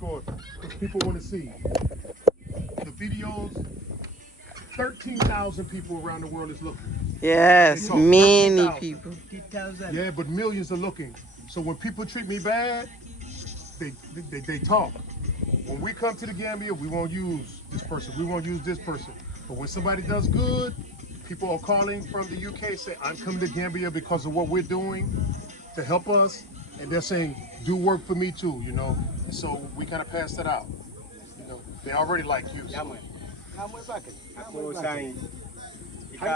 record because people want to see the videos. 13,000 people around the world is looking. Yes, many people. Yeah, but millions are looking. So when people treat me bad, they talk. When we come to the Gambia, we won't use this person. We won't use this person. But when somebody does good, people are calling from the UK saying, I'm coming to Gambia because of what we're doing to help us. And they're saying, do work for me too, you know. And so we kind of pass that out. You know, they already like you. So. I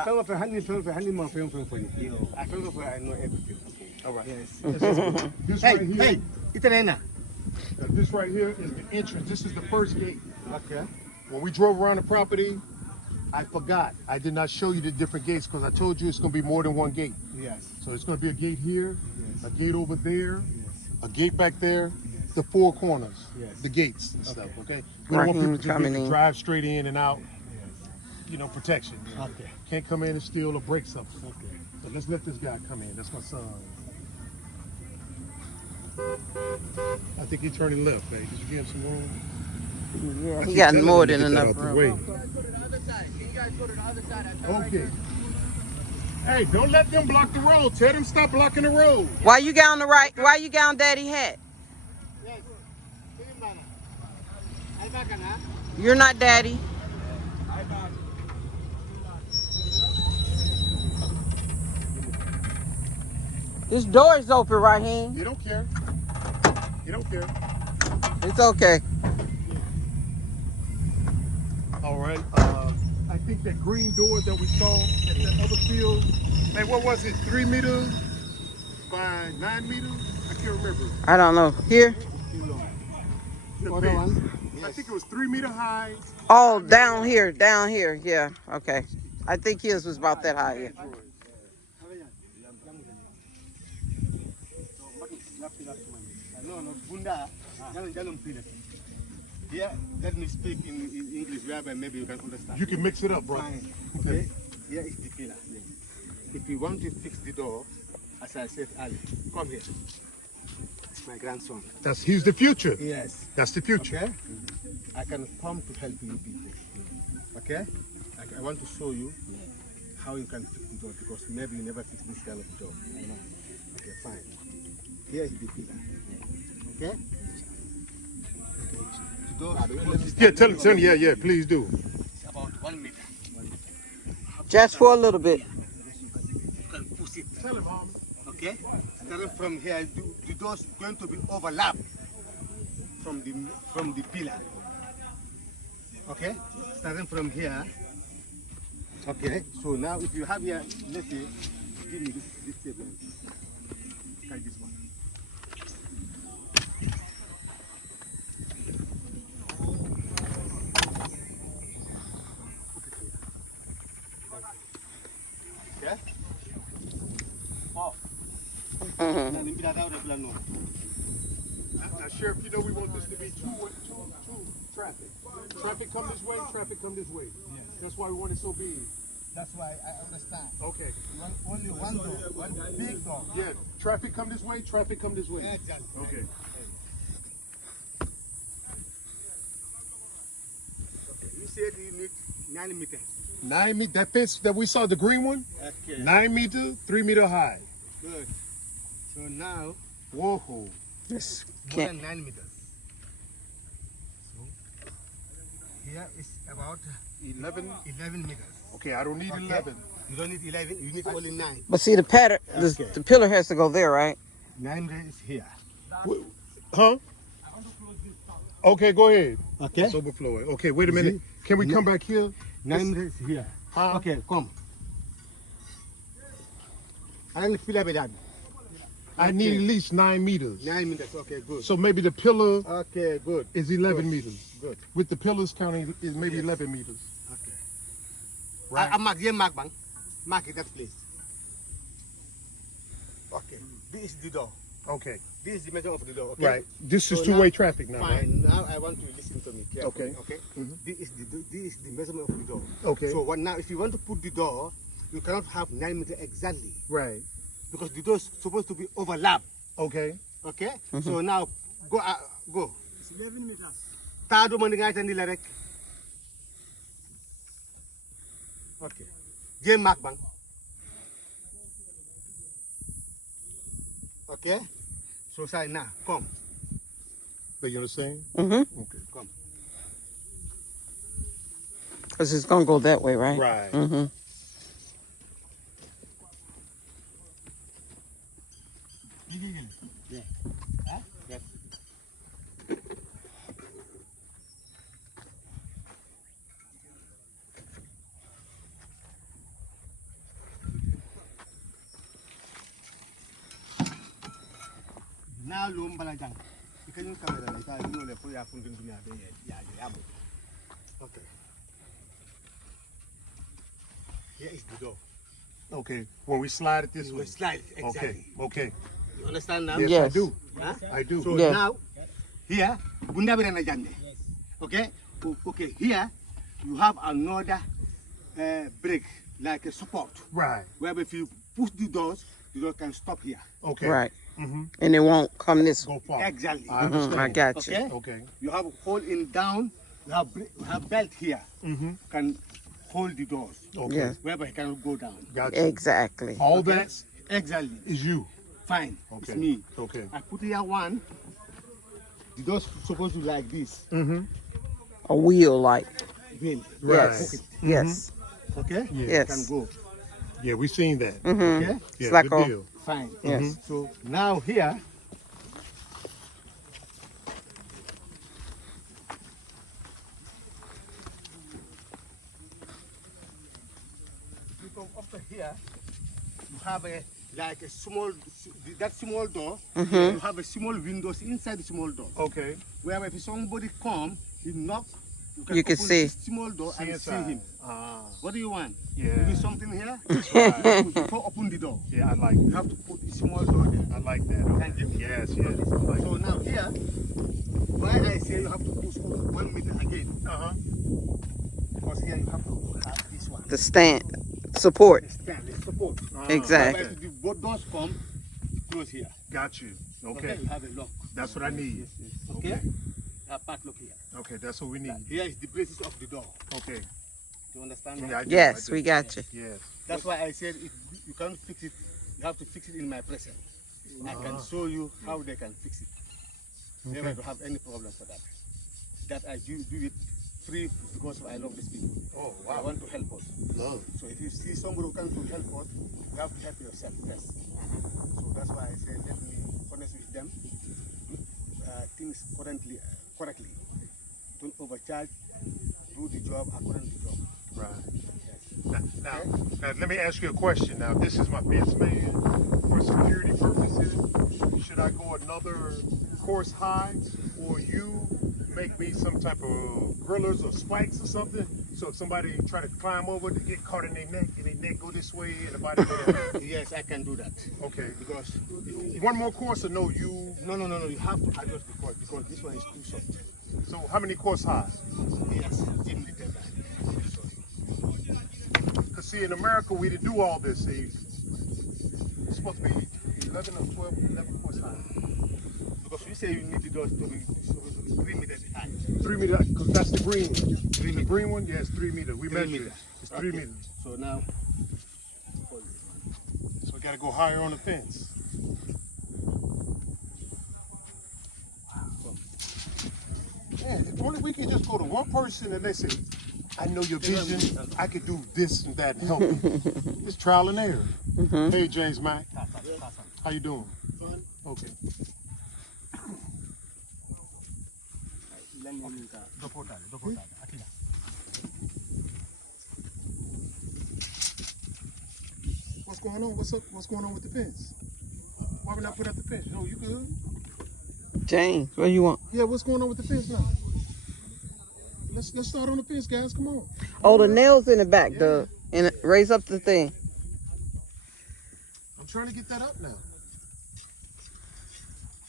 feel for 100 more film for you. I feel for I know everything. All right. Yes. This Hey, right here, hey, Italena. This right here is the entrance. This is the first gate. Okay. When we drove around the property, I forgot. I did not show you the different gates because I told you it's going to be more than one gate. Yes. So it's going to be a gate here, Yes. a gate over there, Yes. a gate back there, Yes. the four corners, Yes. the gates and stuff, okay? We Right, don't want people he to coming in. drive straight in and out, you know, protection. Okay. Can't come in and steal or break something. Okay. So let's let this guy come in. That's my son. I think he's turning left, babe. Did you give him some room? Yeah, I he keep got telling more him to than get that enough out the room. way. Go to the other side. Can you guys go to the other side? I turn right Okay. here. Hey, don't let them block the road. Tell them stop blocking the road. Why you got on the right? Why you got on Daddy hat? Yes. Ay baka na? You're not Daddy. This door is open, Raheem. You don't care. You don't care. It's okay. All right. I think that green door that we saw at that other field, hey, what was it? 3 meters by 9 meters? I can't remember. I don't know. Here? The Other fence. one? I think it was 3 meter high. Oh, down here. Down here. Yeah. Okay. I think his was about that high. Yeah. No, Bunda. Yeah, let me speak in English whereby maybe you can understand. You can mix it up, bro. Fine. Okay. Here is the pillar. If you want to fix the door, as I said earlier, come here. It's my grandson. He's the future. Yes. That's the future. Okay. I can come to help you people. Okay. I want to show you how you can fix the door because maybe you never fix this kind of door. I know. Okay, fine. Here is the pillar. Okay. The door. Yeah, tell him. Yeah, please do. It's about 1 meter. Just for a little bit. You can push it. Tell him, Mom. Okay. Starting from here, the door is going to be overlapped from the pillar. Okay. Starting from here. Okay. So now, if you have here, let's say, give me this table. Try this one. Yeah. Now, Sheriff, you know we want this to be two traffic. Traffic come this way, traffic come this way. Yes. That's why we want it so big. That's why I understand. Okay. Only one door, one big door. Yeah, traffic come this way, traffic come this way. Exactly. Okay. You said you need 9 meters. 9 meters. That fence that we saw, the green one, Okay. 9 meter, 3 meter high. Good. So now, Whoa. This more can't. than 9 meters. So here is about 11. 11 meters. Okay, I don't need Okay. 11. You don't need 11, you need only 9. But see, the pattern, Okay. the pillar has to go there, right? 9 meters is here. Huh? Okay, go ahead. Okay. It's overflowing. Okay, wait a minute. Can we come back here? 9 meters is here. Huh? Okay, come. I don't feel like that. I need at least 9 meters. 9 meters, okay, good. So maybe the pillar Okay, good. is 11 Good. meters. Good. With the pillars counting is maybe Yes. 11 meters. Okay. Right. I mark here, mark, bang. Mark it that place. Okay. This is the door. Okay. This is the measure of the door. Okay. Right. This is So two-way now- traffic now, right? Fine. Now I want to listen to me carefully. Okay. Okay. Mhm. This is the measurement of the door. Okay. So what now? If you want to put the door, you cannot have 9 meters exactly Right. because the door is supposed to be overlapped. Okay. Okay. So now go. 11 meters. Taado man nga tandi la rek. Okay. Jëm mak bang. Okay. So say now, come. But you understand? Mm-hmm. Okay. Come. Because it's going to go that way, right? Right. Mm-hmm. Yeah. Huh? Yes. Now lum bala jang. Ikan kamera la ta yo le pour ya fundin dunya be ya. Okay. Here is the door. Okay. When we slide it this You way. will slide exactly. Okay. Okay. You understand now? Yes, I Yes. do. Huh? I do. So Yeah. now, here, bunda bere na jande. Okay? Okay, here, you have another break, like a support, Right. where if you push the door can stop here. Okay. Right. Mm-hmm. And it won't come this way. Go far. Exactly. I Mhm, understand. I got you. Okay? Okay. You have a hole in down, you have belt here, Mm-hmm. can hold the doors, Okay. Yeah. whereby it cannot go down. Got you. Exactly. All Okay? that Exactly. is you. Fine. Okay. It's me. Okay. I put here one. The door's supposed to be like this. Mm-hmm. A wheel like. Wheel. Right. Yes. Yes. Okay? Yeah. Yes. Can go. Yeah, we seen that. Mm-hmm. Okay? Yeah, It's like good a- deal. Fine. Yes. So now here, you come up to here, you have like a small, that small door, you have a small windows inside the small door. Okay. Where if somebody come, he knock, You can open see. this small door and see inside. him. Ah. What do you want? Yeah. You do something here? Right. Before open the door, Yeah, I like you that. have to put a small door there. I like that. Thank you. Yes, yes. I like So now here, why I say you have to push 1 meter again, Uh-huh. because here you have to have this one. The stand. Support. The stand, the support. Exactly. If the both doors come, close here. Got you. Okay. You have a lock. That's what I need. Okay? Okay. You have padlock here. Okay, that's what we need. Here is the braces of the door. Okay. You understand Yeah, I that? do, Yes, I do. we got you. Yes. That's why I said if you can't fix it, you have to fix it in my presence. I can show you how they can fix it. Never to have any problem for that. That I do it free because I love these people. Oh, I wow. want to help us. Love. So if you see somebody who comes to help us, you have to help yourself first. So that's why I say let me connect with them. Do things correctly. Don't overcharge. Do the job according to the job. Right. Yes. Now, let me ask you a question. Now, this is my fence man for security purposes. Should I go another course high, or you make me some type of grillers or spikes or something? So if somebody try to climb over, to get caught in their neck, and their neck go this way, and the body go that way. Yes, I can do that. Okay. Because One more course or no? You. no, you have to adjust the course because this one is too soft. So how many course highs? Yes, give me the time. Because see, in America, we didn't do all this. See, it's supposed to be 11 or 12, 11 course high. Because you say you need the doors to be 3 meters high. 3 meters, because that's the green one. 3 The meters. green one, yeah, it's 3 meters. We 3 measured meters. it. It's 3 Okay. meters. So now, So we got to go higher on the fence. Man, if only we could just go to one person and they say, I know your vision, I could do this and that and help you. It's trial and error. Hey, James Mack, how you doing? Okay. What's going on? What's up? What's going on with the fence? Why we not put up the fence? No, you good? James, what do you want? Yeah, what's going on with the fence now? Let's start on the fence, guys. Come on. Oh, the nails in the back, Doug. And raise up the thing. I'm trying to get that up now.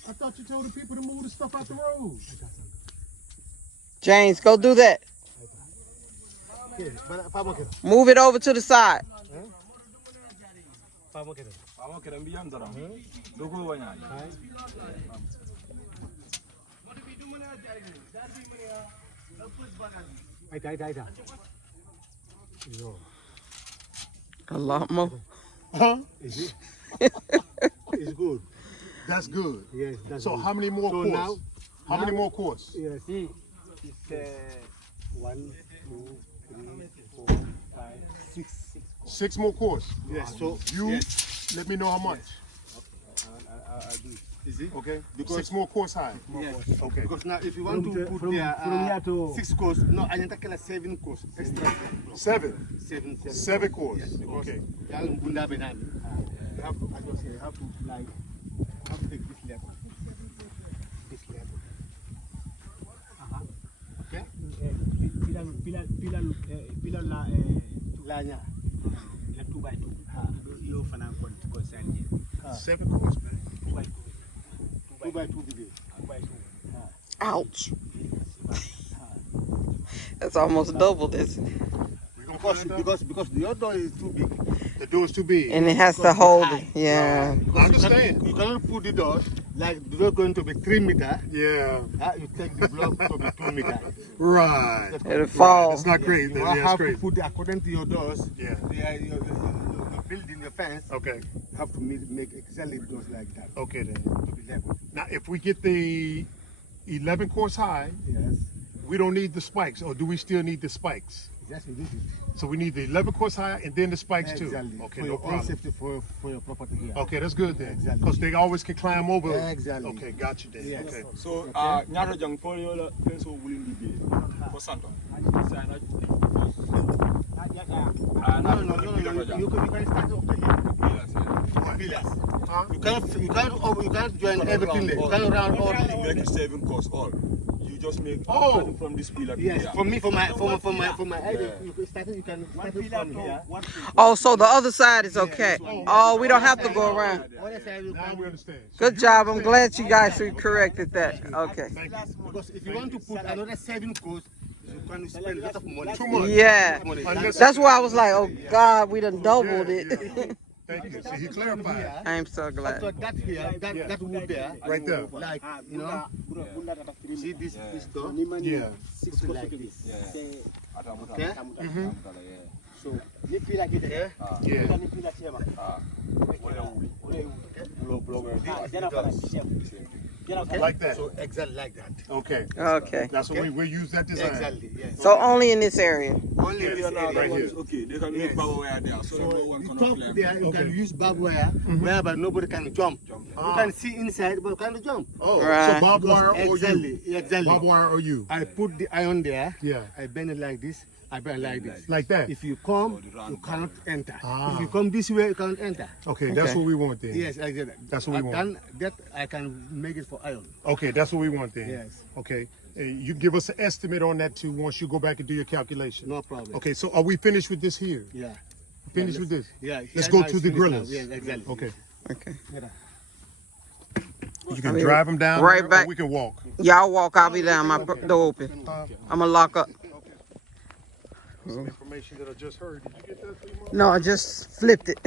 I thought you told the people to move the stuff out the road. James, go do that. Move it over to the side. A lot more. Huh? Is it? It's good. That's good. Yes, that's So good. how many more So course? now- How many now- more course? Yes. It's 1, 2, 3, 4, 5, 6. 6 more course. Yes. So You yes. let me know how much. I'll do it. Is it? Okay. Because- 6 more course high. Yes. Okay. Because now if you want to put from here to 6 course, no, I think 7 course extra. 7. 7 course. 7 course. Yes, because Okay. you have to, as I say, you have to like, you have to take this level. This level. Okay? Pillar la Lanya. la 2 by 2. Yo fana concern here. 7 course, man. 2 by 2. 2 by 2 video. 2 by 2. Ouch. That's almost double this. We gonna put it down? Because your door is too big. The door's too big. And it has to hold it. Yeah. I understand. You cannot put the door like the door going to be 3 meter. Yeah. You take the block to be 2 meter. Right. It'll fall. That's not great. You That's have to great. put according to your doors. Yeah. Your building, your fence. Okay. You have to make exactly doors like that Okay then. to be level. Now, if we get the 11 course high, Yes. we don't need the spikes, or do we still need the spikes? Yes, we did it. So we need the 11 course high and then the spikes too. Exactly. Okay, for no your own problem. safety for your property here. Okay, that's good then. Exactly. Because they always can climb over. Exactly. Okay, got you then. Yes. Okay. So, ñaata jang fo yo la penso wulin liggéey ko santo No. You can start off the here. Pillars. Huh? You can't join everything there. You can't round all the make it 7 course all you just make Oh. starting from this pillar to Yes, here. for my idea, you can start it from here. Oh, so the other side is okay. Oh, we don't have to go around. Other side you Now can. we understand. So Good you job. I'm understand. glad you guys corrected that. Okay. Thank you. Because if you want to put another 7 course, you can spend a lot of money. Too much. Yeah. Unless- That's why I was like, oh God, we done doubled Yeah, it. yeah. Thank you. See, he clarified. I'm so After glad. that here, that wood there, Right there. like, you know, see this door? Yeah. Put it like this. Okay? So ni pillar kita Okay? Yeah. ni pillar tema. Jana fana chef. Jana fana. Like that. So exactly like that. Okay. Okay. That's what we use that design. Exactly, yes. So only in this area. Only this Right area. here. Okay, they can make Yes. power wire there, so no one The cannot top climb. there, you Okay. can use barbed wire, whereby nobody can jump. You can see inside, but you can't jump. Oh, Right. so barbed wire or you? Exactly, exactly. Barbed wire or you? I put the iron there. Yeah. I bend it like this. I bend it like this. Like that. If you come, you cannot enter. Ah. If you come this way, you can't enter. Okay, that's Okay. what we want then. Yes, I get it. That's what we want. Then that I can make it for iron. Okay, that's what we want then. Yes. Okay. You give us an estimate on that too once you go back and do your calculation. No problem. Okay, so are we finished with this here? Yeah. Finished with this? Yeah. Let's here go now to it's the finished now. grillers. Yes, exactly. Okay. Okay. You can mean, drive them down right there, or back. we can walk. Y'all walk. I'll be down. My door open. I'm gonna lock up. Some information that I just heard. Did you get that, Fremont? No, I just flipped it.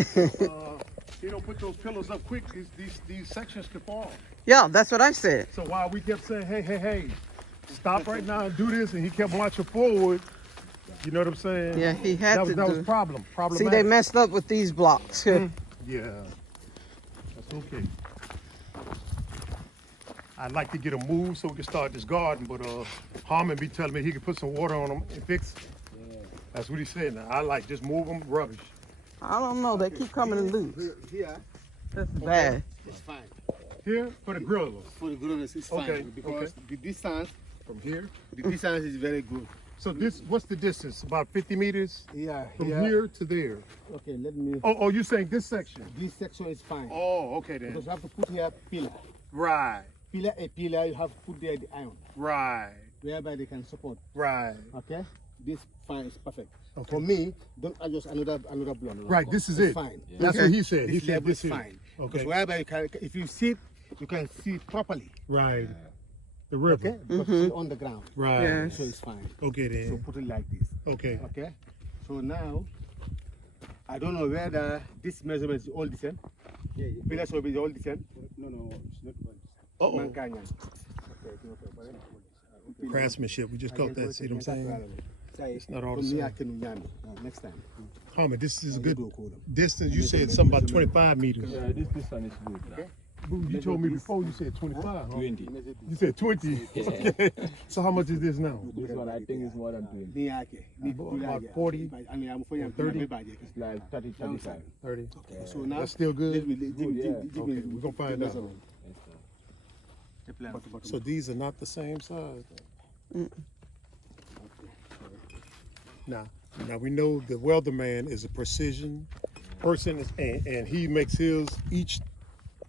You don't put those pillows up quick. These sections could fall. Yeah, that's what I said. So while we kept saying, hey, stop right now and do this, and he kept marching forward, you know what I'm saying? Yeah, he had that to was do. problematic. See, they messed up with these blocks. Yeah, that's okay. I'd like to get them moved so we can start this garden, but Harmon be telling me he can put some water on them and fix it. That's what he said. Now I like just move them, rubbish. I don't know. They keep coming loose. Here, That's bad. it's fine. Here for the grillers. For the grillers, it's fine. Okay, Because the distance, From here. is very good. So this, what's the distance? About 50 meters Yeah. from here to there. Okay, let me. Oh, you saying this section? This section is fine. Oh, okay then. Because you have to put here pillar. Right, Pillar, you have to put there the iron, right, whereby they can support. right. Okay? This fine is perfect. Okay. For me, don't adjust another block. Right, this is It's it. fine. That's what he said. He This said level this is here. fine. Okay. Because whereby you can, if you sit, you can see properly. Right. The river. Okay? But it's on the ground. Right. Yeah. So it's fine. Okay So then. put it like this. Okay. Okay? So now, I don't know whether this measurement is all the same. Yeah, Pillars will be all the same. no, it's not one. Uh-oh. Mankanya. Okay, no problem. craftsmanship. We just caught that. See what I'm saying? It's not all the same. Next time. Harmon, this is a good distance. You said something about 25 meters. Yeah, this distance is good. Okay. You told me before you said 25. Huh? 20. You said 20. Okay. So how much is this now? This one I think is more than 20. About 40, 30. It's like 30, 35. 30. Okay. So now That's still good. Yeah. Okay, we're gonna find out. So these are not the same size. Now we know the welder man is a precision person, and he makes his each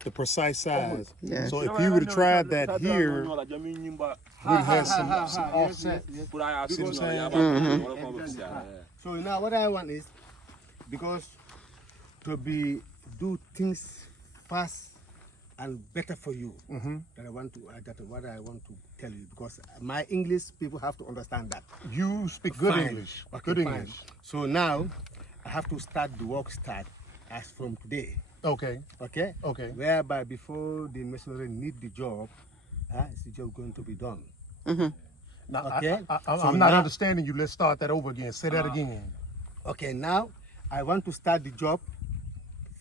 the precise size. Yeah. So if you would have tried that here, we'd have some offset. So now what I want is, because to do things fast and better for you, that I want to what I want to tell you, because my English people have to understand that. You speak good Fine. English. Okay, Good fine. English. So now I have to start the work as from today. Okay. Okay? Okay. Whereby before the missionary need the job, is the job going to be done? Now, Okay. I'm not understanding you. Let's start that over again. Say that again. Okay, now I want to start the job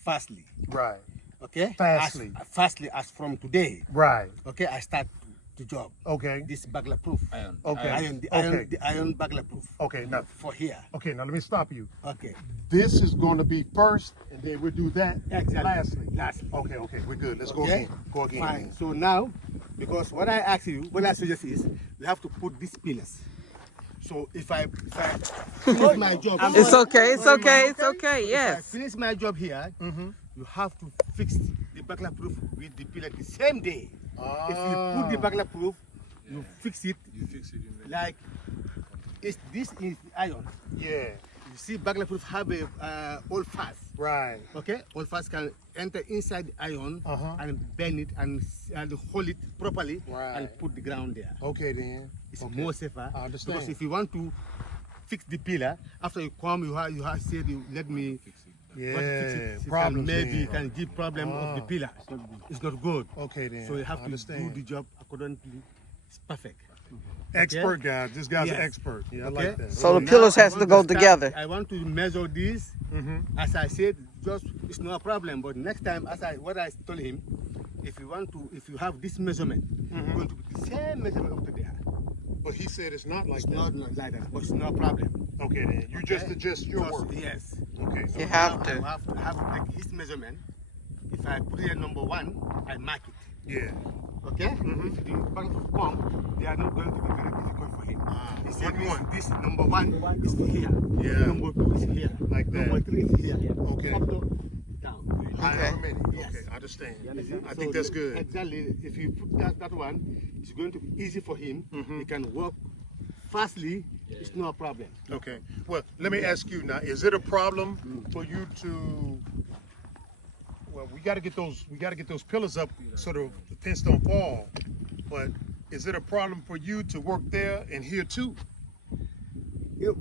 fastly. Right. Okay? Fastly. Fastly as from today. Right. Okay, I start the job. Okay. This burglar proof. Iron. Okay. The iron burglar proof. Okay. Now. For here. Okay. Now let me stop you. Okay. This is going to be first, and then we'll do that. Exactly. Lastly. Okay. Okay. We're good. Let's go Okay? again. Go again. Fine. So now, because what I ask you, what I suggest is, we have to put these pillars. So if I finish my job, It's okay. It's okay. It's okay. If I Yes. finish my job here, you have to fix the burglar proof with the pillar the same day. If you put the burglar proof, you fix it. Like this is iron. Yeah. You see, burglar proof have a old fast. Right. Okay, old fast can enter inside the iron and bend it and hold it properly and put the ground there. Okay then. It's more safer. I understand. Because if you want to fix the pillar, after you come, you have said, let me fix it. Yeah. Problems. Maybe then. you can give problem of the pillar. It's not good. Okay then. So you have I to understand. do the job accordingly. It's perfect. Expert guy. This guy's an Yes. expert. Yeah, I Okay. like that. So the now pillars I has want to go start- together. I want to measure this. As I said, just it's not a problem. But next time, what I told him, if you have this measurement, it's going to be the same measurement up to there. But he said it's not like It's that. not like that, but it's no problem. Okay then. You just adjust your Just- work. Yes. Okay. So You have I to. have to take his measurement. If I put here number 1, I mark it. yeah. Okay? If the bank come, they are not going to be very difficult for him. He said this number 1 is here. Yeah. Number 2 is here. Like that. Number 3 is here. Okay. Up to down. However many. Yes. Okay. I understand. I So think that's good. Exactly. If you put that one, it's going to be easy for him. He can work fastly. It's no problem. Okay. Well, let me ask you now. Is it a problem for you to? Well, we got to get those pillars up so the fence don't fall. But is it a problem for you to work there and here too?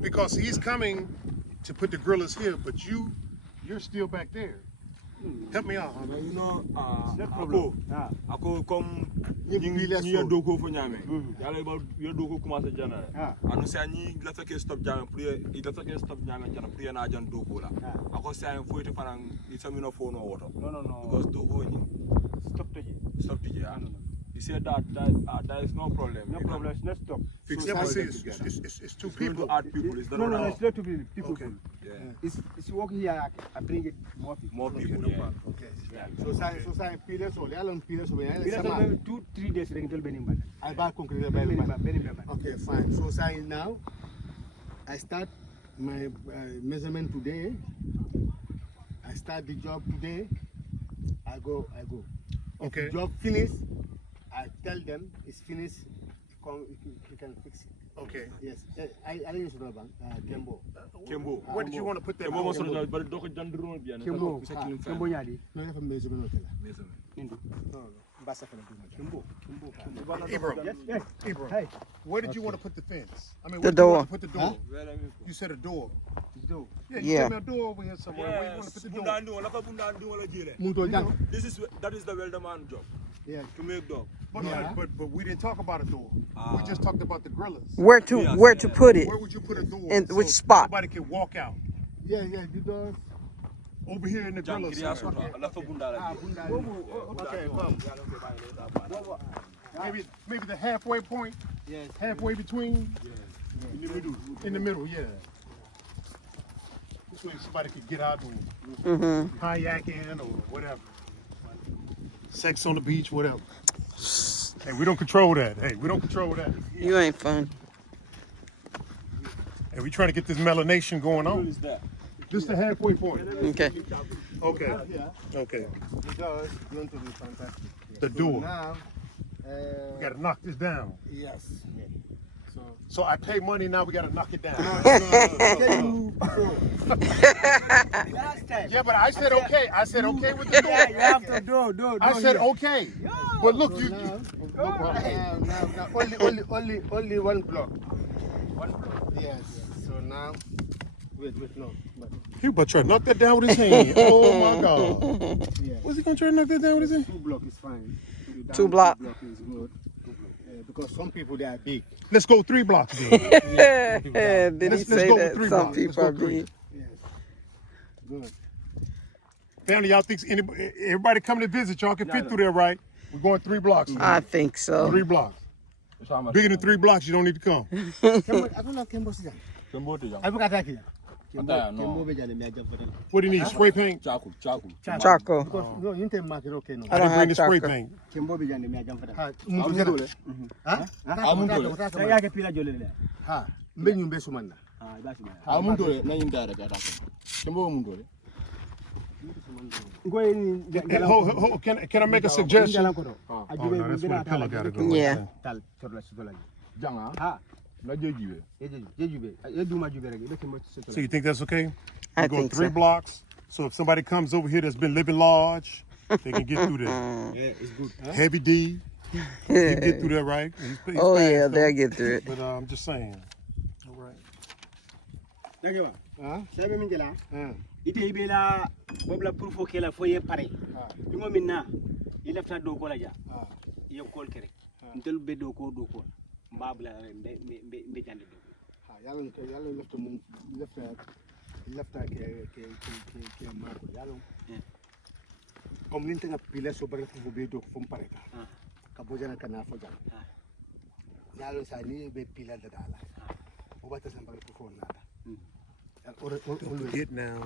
Because he's coming to put the grillers here, but you're still back there. Help me out. You know, ako comme ni doko fo nyame. Yalla ba yo doko commencer jana. Anu sa ni la feke stop jana pour il la feke stop jana jana pour na jan doko la. Ako sa en fo ite fanan ni samino fo no woto. No. Because doko ni stop to je. He said that is no problem. No problem. Let's stop. Fix it's two people. Add people. It's No, it's not to be people. Okay. Yeah. It's working here. I bring it more people. More people. No Yeah. problem. Okay. So sign pillars or the pillars over here. Because maybe 2-3 days they can Benin. I buy concrete. Benin. Okay, fine. So sign now. I start my measurement today. I start the job today. I go. Okay. Job finished. I tell them it's finished. You can fix it. Okay. Yes. I didn't know about Kembo. Kembo. Where did you want to put that? Kembo mo sono ba doko jandro bien. Kembo nyadi. No, you have a measurement. Nindu. No. Basta for Kembo. Ibram. Yes. Ibram. Hey. Where did you want to put the fence? I mean, The where did you want door. to put the door? You said a door. Do. Yeah. You Yeah. told me a door over here somewhere. Where you want to put the door? Bunda ndu wala jele. Munto jang. That is the welder man job. Yeah. To make door. But we didn't talk about a door. We just talked about the grillers. Where to put it? Where would you put a door? In so which spot? Somebody can walk out. Yeah, the doors. Over here in the griller center. Okay, come. Maybe the halfway point. Yes. Halfway between. In the middle. In the middle, yeah. This way somebody could get out and kayaking or whatever. Sex on the beach, whatever. Hey, we don't control that. Hey, we don't control that. You ain't fun. Hey, we trying to get this melanation going on. This is the halfway point. Okay. Okay. Okay. The doors going to be fantastic. The door. Now, We gotta knock this down. yes. So I pay money, now we gotta knock it down. Last time. Yeah, but I said okay. I said okay with the door. You have to do. I said okay. But look, you. Now, only one block. One block. Yes. So now, wait, no. He about to try to knock that down with his hand. Oh my God. Yes. Was he gonna try to knock that down with his hand? 2 block is fine. Two block. 2 block is good. Because some people they are big. Let's go 3 blocks then. Did he Let's say go that? 3 Some blocks. Let's people go are 3. big. Yes. Good. Family, y'all think everybody coming to visit, y'all can fit through there, right? We're going 3 blocks. I think so. 3 blocks. Bigger than 3 blocks, you don't need to come. What do you need? Spray paint? Charcoal. I I didn't don't bring have the spray charcoal. paint. Hey, can I make a suggestion? Oh, no, that's where the pillow gotta go. Yeah. So you think that's okay? I We go think 3 so. blocks. So if somebody comes over here that's been living large, they can get through there. Yeah, it's good. Heavy D, he can get through there, right? He's Oh fast, yeah, though. they'll get through it. But I'm just saying. All right. Sabe min jela? Ite ibela bobla pour fo kela foye pare. Dimo minna il lefta do ko la ja. Yo kol kere. Ntel be do ko. Mbabla be jande do. Yalla lefta ke marko yalla. Comme ni tanga pile so bare fu be do fu pareta. Ka bojana kana fo jam. Yalla sa ni be pile da dala. O bata san bare fu nada. Get now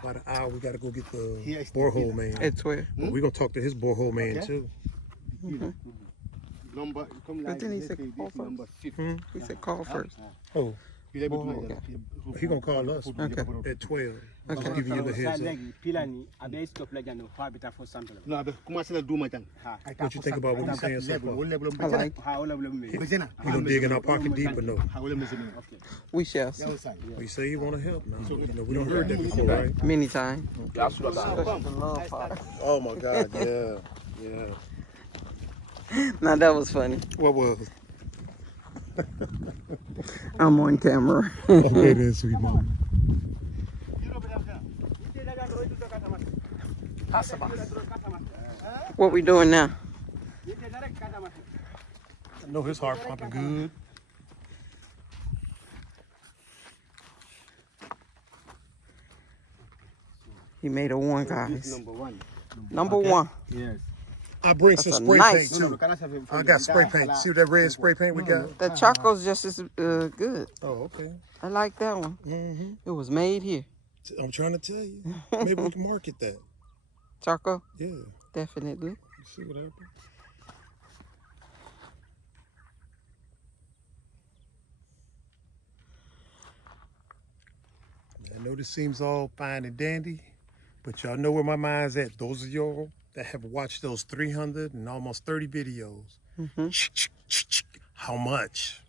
about an hour. We gotta go get the Here is the borehole pillar. man. At 12. But we're gonna talk to his borehole man Okay. too. Number come But like then he let's said say call this first. number 50. He said call first. Oh, Pile Oh, he gonna call us Okay. at 12. Okay. Just giving you the heads up. Pilani abe stop la jande fa bita fo sample. No, abe commence la duma tan. What you think about what he's saying so far? I like. Ha wala bla me. Bejena. He gonna dig in our pocket deep or no? Ha wala mezeme. We shall see. We say he wanna help now. You know, we don't heard that before, right? Many times. Oh my God, yeah. Now that was funny. What was it? I'm on camera. Okay then, sweet mama. What we doing now? I know his heart pumping good. He made a one, guys. Number 1. Number 1. Yes. I bring That's some a spray nice- paint too. I got spray paint. See that red spray paint we got? The charcoal's just as good. Oh, okay. I like that one. Mm-hmm. It was made here. I'm trying to tell you. Maybe we can market that. Charcoal, Yeah. definitely. Let's see what happens. I know this seems all fine and dandy, but y'all know where my mind's at. Those of y'all that have watched those 300 and almost 30 videos. How much?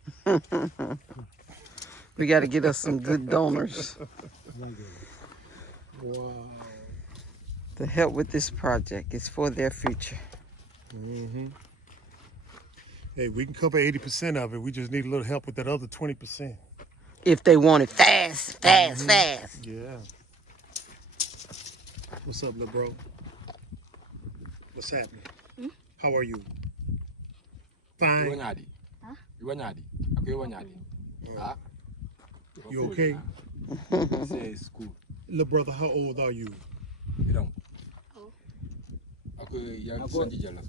We got to get us some good donors Wow. to help with this project. It's for their future. Mm-hmm. Hey, we can cover 80% of it. We just need a little help with that other 20%. If they want it fast. Yeah. What's up, little bro? What's happening? How are you? Fine. Iwanyadi. Iwanyadi. Okay, Iwanyadi. Ah. You okay? Say school. Little brother, how old are you? You don't. Okay, young son jealous.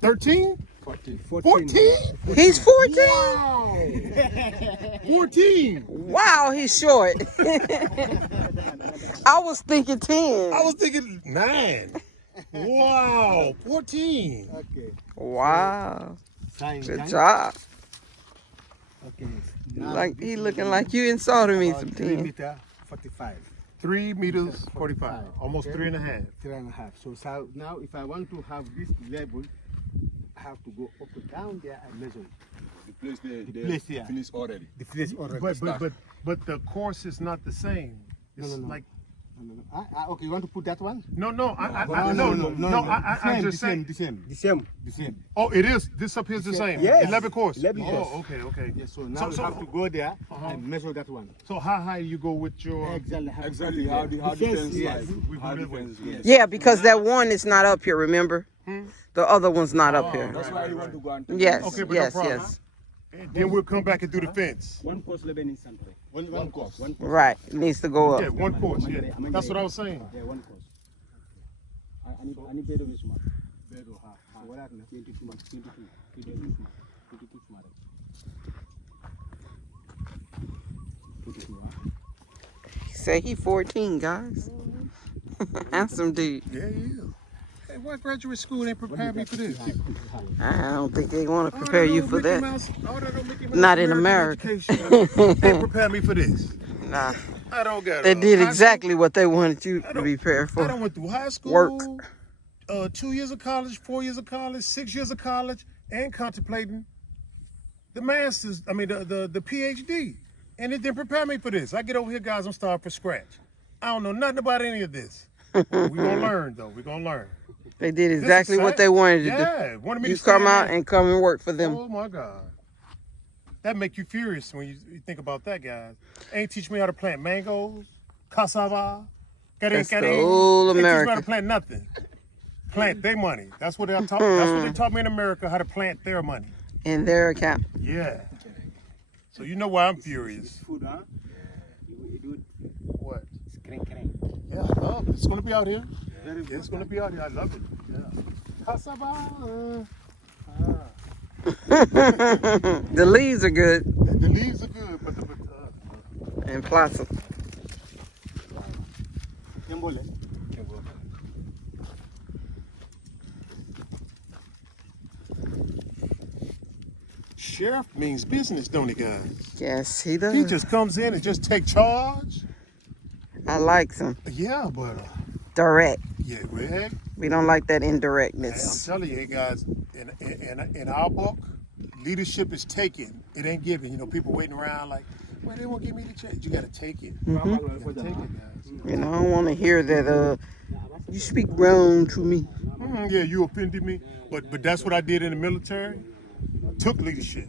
13? 14. 14? He's 14. 14. Wow, he's short. I was thinking 10. I was thinking 9. Wow, 14. Okay. Wow, Sign. good job. Okay. Now Like this he is looking like you insulted me about some 3 10. meter 45. 3 meters 45. Almost Okay. 3.5. 3.5. So now if I want to have this level, I have to go up and down there and measure it. The place they place here. finished already. The place already. But the course is not the same. It's No. like No. Okay, you want to put that one? no. I just saying. The same. The same. Oh, it is. This up here is the same. Yes. 11 course. 11 course. Oh, okay. Yes, so now So- you have to go there Uh-huh. and measure that one. So how high do you go with your? Exactly. Exactly. How the fence yes. like. We How go the that way. fence is. Yeah, because that one is not up here. Remember, the other one's not up here. That's why you want to go and take Yes, Okay, but no yes, problem. yes. And then we'll come back and do the fence. One course 11 in Santre. One course. One course. Right, it needs to go Yeah, up. one course. Yeah, that's what I was saying. Yeah, one course. I need bedo ni smart. Bedo ha. Wala na 22 mark. 22 smart. 22 smart. 22. He say he 14, guys. Handsome dude. Yeah, he is. Hey, why graduate school ain't prepared me for this? I don't think they want to prepare you for that. Not Not in America. They prepare me for this. Nah, I don't got. they did high exactly what they wanted you I to don't- be prepared school. I for. done went through high school, Work. 2 years of college, 4 years of college, 6 years of college, and contemplating the masters. I mean the PhD, and it didn't prepare me for this. I get over here, guys. I'm starting from scratch. I don't know nothing about any of this. We gonna learn though. We gonna learn. They did This is exactly what sad. they wanted to Yeah, wanted do. me You to stay come in out there. and come and work for them. Oh my God. That make you furious when you think about that, guys. Ain't teach me how to plant mangoes, cassava, That's the old Ain't teach me how America. to plant nothing. Plant their money. That's what they taught. That's what they taught me in America, how to plant their money. In their account. Yeah. So you know why I'm furious. Food, huh? You do it. What? Crank. Yeah, I love it. It's gonna be out here. Yeah, it's gonna be out here. I love it. Yeah. Cassava. The leaves are good The leaves are good, but and blossom. Kembole. sheriff means business, don't he, guys? Yes, he He does. just comes in and just take charge. I like them. Yeah, but Direct. yeah, Greg. We don't like that Hey, I'm indirectness. telling you, hey guys, in our book, leadership is taken. It ain't given. You know, people waiting around like, well, they won't give me the chance. You gotta take it. You gotta take it, guys. You know, I don't want to hear that. You speak wrong to me. Yeah, you offended me, but that's what I did in the military. Took leadership.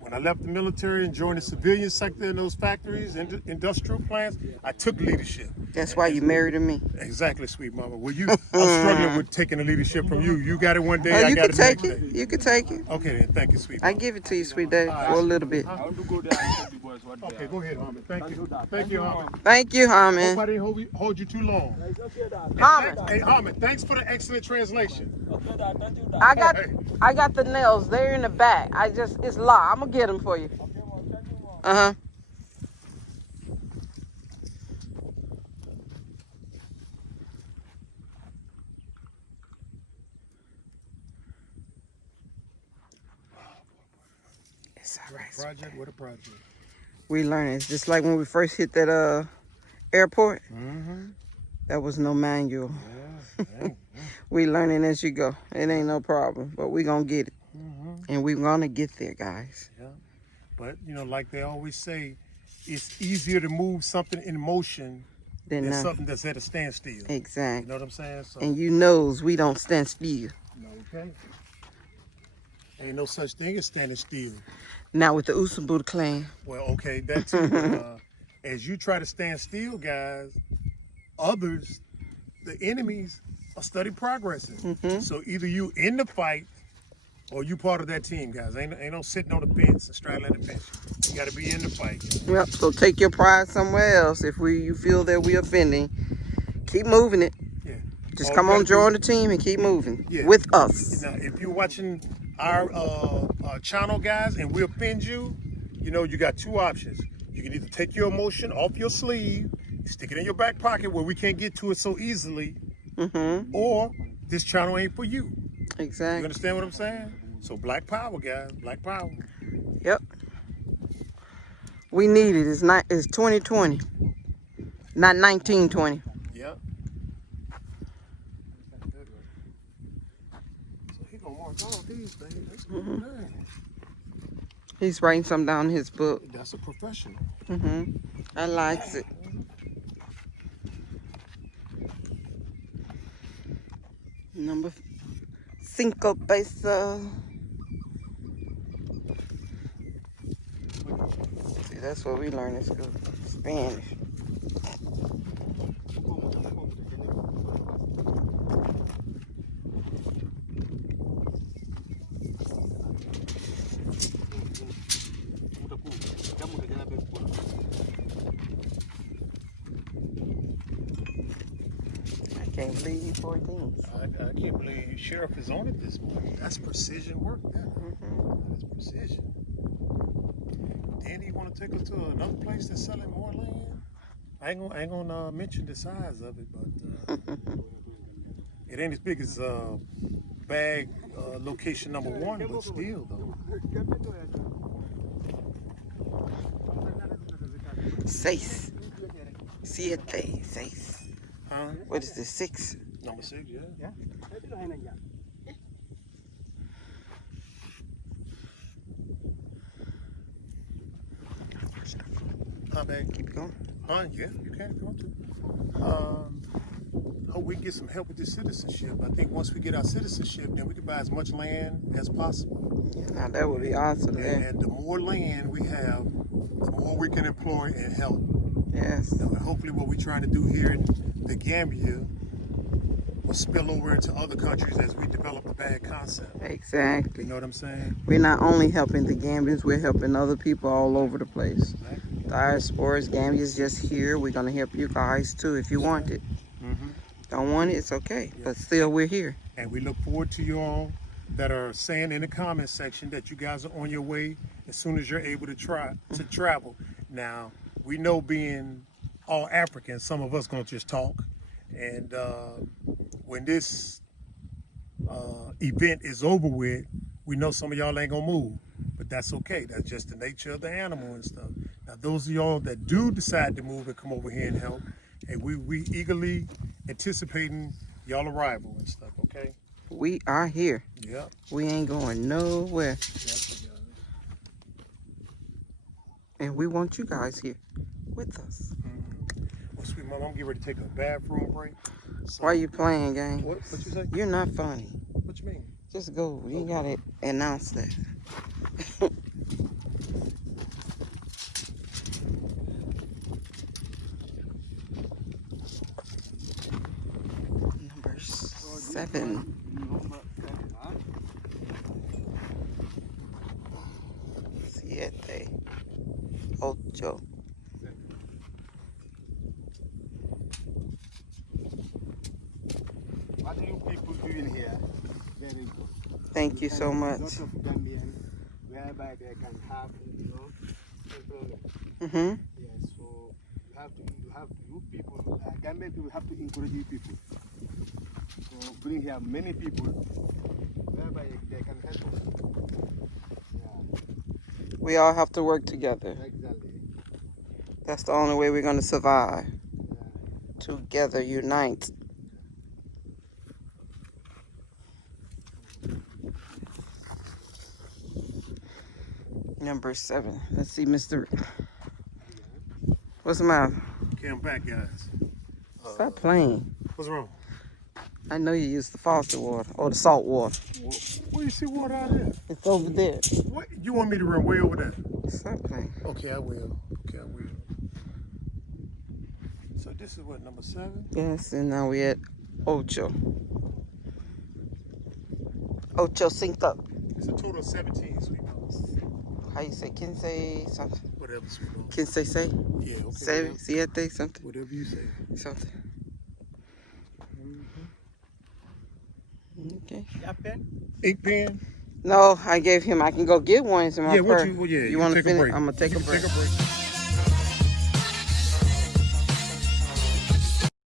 When I left the military and joined the civilian sector in those factories, industrial plants, I took leadership. That's why you married me. Exactly, sweet mama. Well, I'm struggling with taking the leadership from you. You got it one day, Oh, I you got can it take next it. day. You can take it. Okay, then. Thank you, sweet I mama. give it to you, sweet day, for a little bit. I want to go there and tell the boys what they Okay, are. go ahead, Harmon. Thank you. Thank you, Harmon. Thank you, Hope Harmon. I didn't hold you too long. Harmon, Hey, Harmon, thanks for the excellent translation. I got the nails. They're in the back. It's locked. I'm gonna get them for you. Uh-huh. It's all right. Project? What a project. We learn. It's just like when we first hit that airport. Mm-hmm. There was no manual. Yeah. We learning as you go. It ain't no problem, but we gonna get it, Mm-hmm. and we gonna get there, guys. But, you know, like they always say, it's easier to move something in motion Then than nothing. something that's at a standstill. You Exactly. know what I'm saying? So, And you knows we don't stand still. okay. Ain't no such thing as standing still. Not with the Usabuda clan. Well, okay, that too. But, as you try to stand still, guys, others, the enemies, are steady progressing. Mhm. So either you in the fight or you part of that team, guys. Ain't no sitting on the fence and straddling the fence. You got to be in the fight. Yep. So take your pride somewhere else. If you feel that we're offending, keep moving it. Yeah. Just All come you on, gotta join do- the team and keep moving Yeah. with us. Now, if you're watching our channel, guys, and we offend you, you know, you got two options. You can either take your emotion off your sleeve, stick it in your back pocket where we can't get to it so easily, Mm-hmm. or this channel ain't for you. You Exactly. understand what I'm saying? So Black Power, guys, Black Power. Yep. We need it. It's 2020, not 1920. Yeah. So he gonna mark all these things. That's good. Dang. He's writing something down in his book. That's a professional. Mm-hmm. I likes it. Number 5 peso. See, that's what we learn in school. Spanish. I can't believe you 14. I can't believe Sheriff is on it this morning. That's precision work. Mm-hmm. That's precision. Then he want to take us to another place that's selling more land. I ain't gonna mention the size of it, but it ain't as big as bag location number 1, but still though. 6. 7. 6. Huh? What is this? 6? Number 6, yeah. Huh, bag? Keep going. Huh? Yeah, you can if you want to. Hope we can get some help with this citizenship. I think once we get our citizenship, then we can buy as much land as possible. Yeah, now that would be awesome And, there. and the more land we have, the more we can employ and help. Yes. And hopefully what we try to do here in the Gambia will spill over into other countries as we develop the bad concept. Exactly. You know what I'm saying? We're not only helping the Gambians, we're helping other people all over the place. Exactly. Diaspora, Gambia's just here. We're going to help you guys too if you want it. Mm-hmm. Don't want it, it's okay. Yeah. But still, we're here. And we look forward to you all that are saying in the comment section that you guys are on your way as soon as you're able to travel. Now, we know being all African, some of us gonna just talk. And when this event is over with, we know some of y'all ain't gonna move, but that's okay. That's just the nature of the animal and stuff. Now, those of y'all that do decide to move and come over here and help, and we eagerly anticipating y'all arrival and stuff, okay? We are here. Yep. We ain't going nowhere. And we want you guys here with us. Well, sweet mom, I'm getting ready to take a bathroom break. So, Why you playing, gang? What you say? You're not funny. What you mean? Just go. You ain't gotta announce that. Number 7. 7. 8. What are you people doing here? Very good. Thank you so much. Lots of Gambians whereby they can have, employment. Mm-hmm. Yes, so you people, Gambian people have to encourage you people. So bring here many people whereby they can help us. Yeah, We all have to work together. exactly. That's the only way we're going to survive. Yeah. Together, unite. Number 7. Let's see, Mr. What's the matter? Okay, I'm back, guys. Stop playing. What's wrong? I know you use the faucet water or the salt water. Where you see water out there? It's over there. What? You want me to run way over there? Stop playing. Okay, I will. Okay, I will. So this is what, number 7? Yes, and now we're at Ocho. Ocho cinco. It's a total of 17, sweetheart. How you say? Quince something. Whatever, sweetheart. Quince say? Yeah, okay. Seven, siete, something. Whatever you say. Something. Okay. Ya pen? Ink pen? No, I gave him. I can go get one. It's in my Yeah, purse. you You want to take a finish? break. I'm gonna take a break. Take a break.